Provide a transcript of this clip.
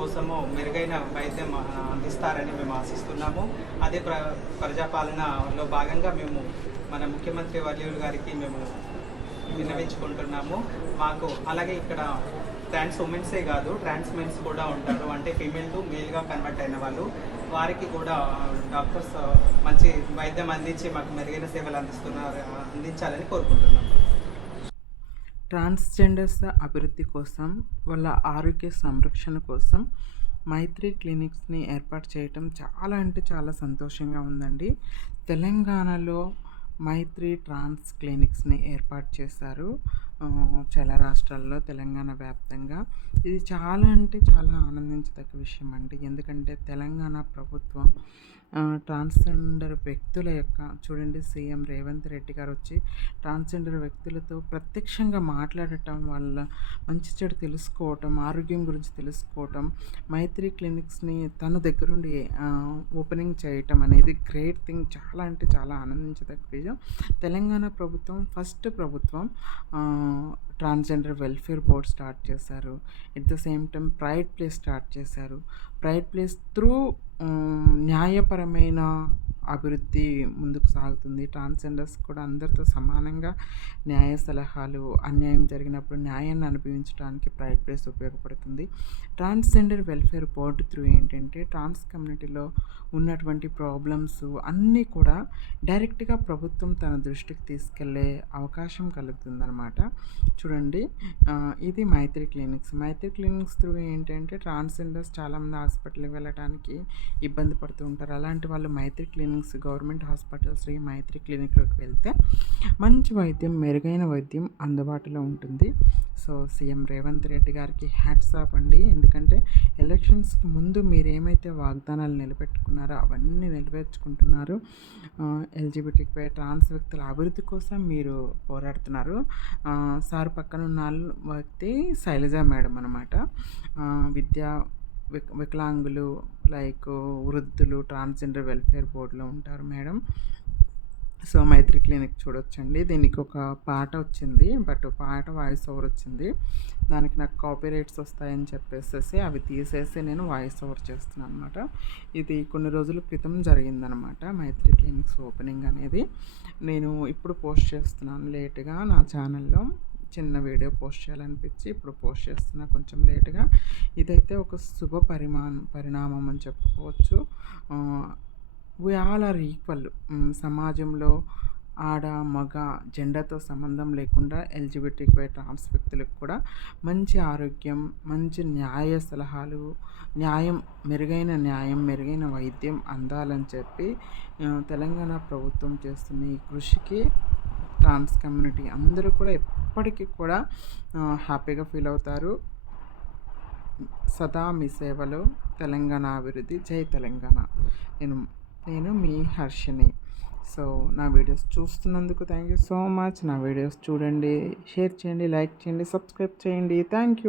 కోసము మెరుగైన వైద్యం అందిస్తారని మేము ఆశిస్తున్నాము. అదే ప్రజాపాలనలో భాగంగా మేము మన ముఖ్యమంత్రి వర్యులు గారికి మేము విన్నవించుకుంటున్నాము. మాకు అలాగే ఇక్కడ ట్రాన్స్ ఉమెన్సే కాదు, ట్రాన్స్ మెన్స్ కూడా ఉంటారు. అంటే ఫీమేల్ టు మేల్గా కన్వర్ట్ అయిన వాళ్ళు, వారికి కూడా డాక్టర్స్ మంచి వైద్యం అందించి మాకు మెరుగైన సేవలు అందించాలని కోరుకుంటున్నాము. ట్రాన్స్జెండర్స్ అభివృద్ధి కోసం, వాళ్ళ ఆరోగ్య సంరక్షణ కోసం మైత్రి క్లినిక్స్ని ఏర్పాటు చేయటం చాలా అంటే చాలా సంతోషంగా ఉందండి. తెలంగాణలో మైత్రి ట్రాన్స్ క్లినిక్స్ని ఏర్పాటు చేశారు చాలా రాష్ట్రాల్లో, తెలంగాణ వ్యాప్తంగా. ఇది చాలా అంటే చాలా ఆనందించదగ్గ విషయం అండి. ఎందుకంటే తెలంగాణ ప్రభుత్వం ట్రాన్స్జెండర్ వ్యక్తుల యొక్క చూడండి, సీఎం రేవంత్ రెడ్డి గారు వచ్చి ట్రాన్స్జెండర్ వ్యక్తులతో ప్రత్యక్షంగా మాట్లాడటం వల్ల మంచి చెడు తెలుసుకోవటం, ఆరోగ్యం గురించి తెలుసుకోవటం, మైత్రి క్లినిక్స్ని తన దగ్గరుండి ఓపెనింగ్ చేయటం అనేది గ్రేట్ థింగ్. చాలా అంటే చాలా ఆనందించదగ్గ విషయం. తెలంగాణ ప్రభుత్వం ఫస్ట్ ప్రభుత్వం ట్రాన్స్జెండర్ వెల్ఫేర్ బోర్డ్ స్టార్ట్ చేశారు. At the same time pride place start చేశారు. ప్రైడ్ ప్లేస్ త్రూ న్యాయపరమైన అభివృద్ధి ముందుకు సాగుతుంది. ట్రాన్స్జెండర్స్ కూడా అందరితో సమానంగా న్యాయ సలహాలు, అన్యాయం జరిగినప్పుడు న్యాయాన్ని అనుభవించడానికి ప్రైడ్ ప్లేస్ ఉపయోగపడుతుంది. ట్రాన్స్జెండర్ వెల్ఫేర్ బోర్డు త్రూ ఏంటంటే ట్రాన్స్ కమ్యూనిటీలో ఉన్నటువంటి ప్రాబ్లమ్స్ అన్నీ కూడా డైరెక్ట్గా ప్రభుత్వం తన దృష్టికి తీసుకెళ్లే అవకాశం కలుగుతుందన్నమాట. చూడండి, ఇది మైత్రి క్లినిక్స్. మైత్రి క్లినిక్స్ త్రూ ఏంటంటే ట్రాన్స్జెండర్స్ చాలామంది హాస్పిటల్కి వెళ్ళడానికి ఇబ్బంది పడుతూ ఉంటారు. అలాంటి వాళ్ళు మైత్రి క్లినిక్స్, గవర్నమెంట్ హాస్పిటల్ శ్రీ మైత్రి క్లినిక్లోకి వెళ్తే మంచి వైద్యం, మెరుగైన వైద్యం అందుబాటులో ఉంటుంది. సో సీఎం రేవంత్ రెడ్డి గారికి హ్యాట్స్ ఆఫ్ అండి. ఎందుకంటే ఎలక్షన్స్కి ముందు మీరేమైతే వాగ్దానాలు నిలబెట్టుకున్నారో అవన్నీ నెరవేర్చుకుంటున్నారు. ఎల్జిబిటిపై ట్రాన్స్ వ్యక్తుల అభివృద్ధి కోసం మీరు పోరాడుతున్నారు. సార్ పక్కన ఉన్న వ్యక్తి శైలజ మేడం అనమాట. వికలాంగులు లైక్ వృద్ధులు ట్రాన్స్జెండర్ వెల్ఫేర్ బోర్డులో ఉంటారు మేడం. సో మైత్రి క్లినిక్ చూడొచ్చండి. దీనికి ఒక పాట వచ్చింది, బట్ పాట వాయిస్ ఓవర్ వచ్చింది. దానికి నాకు కాపీ రైట్స్ వస్తాయని చెప్పేసి అవి తీసేసి నేను వాయిస్ ఓవర్ చేస్తున్నాను అనమాట. ఇది కొన్ని రోజుల క్రితం జరిగిందనమాట మైత్రి క్లినిక్స్ ఓపెనింగ్ అనేది. నేను ఇప్పుడు పోస్ట్ చేస్తున్నాను లేట్గా నా ఛానల్లో. చిన్న వీడియో పోస్ట్ చేయాలనిపించి ఇప్పుడు పోస్ట్ చేస్తున్నా కొంచెం లేట్గా. ఇదైతే ఒక శుభ పరిణామం అని చెప్పుకోవచ్చు. We all are equal. సమాజంలో ఆడ, మగ, జెండర్తో సంబంధం లేకుండా ఎల్జిబిటిక్వై ట్రాన్స్ వ్యక్తులకు కూడా మంచి ఆరోగ్యం, మంచి న్యాయ సలహాలు, మెరుగైన వైద్యం అందాలని చెప్పి తెలంగాణ ప్రభుత్వం చేస్తున్న ఈ కృషికి ట్రాన్స్ కమ్యూనిటీ అందరూ కూడా ఎప్పటికీ కూడా హ్యాపీగా ఫీల్ అవుతారు. సదా మీ సేవలో, తెలంగాణ అభివృద్ధి, జై తెలంగాణ. నేను మీ హర్షిని. సో నా వీడియోస్ చూస్తున్నందుకు థ్యాంక్ యూ సో మచ్. నా వీడియోస్ చూడండి, షేర్ చేయండి, లైక్ చేయండి, సబ్స్క్రైబ్ చేయండి. Thank you.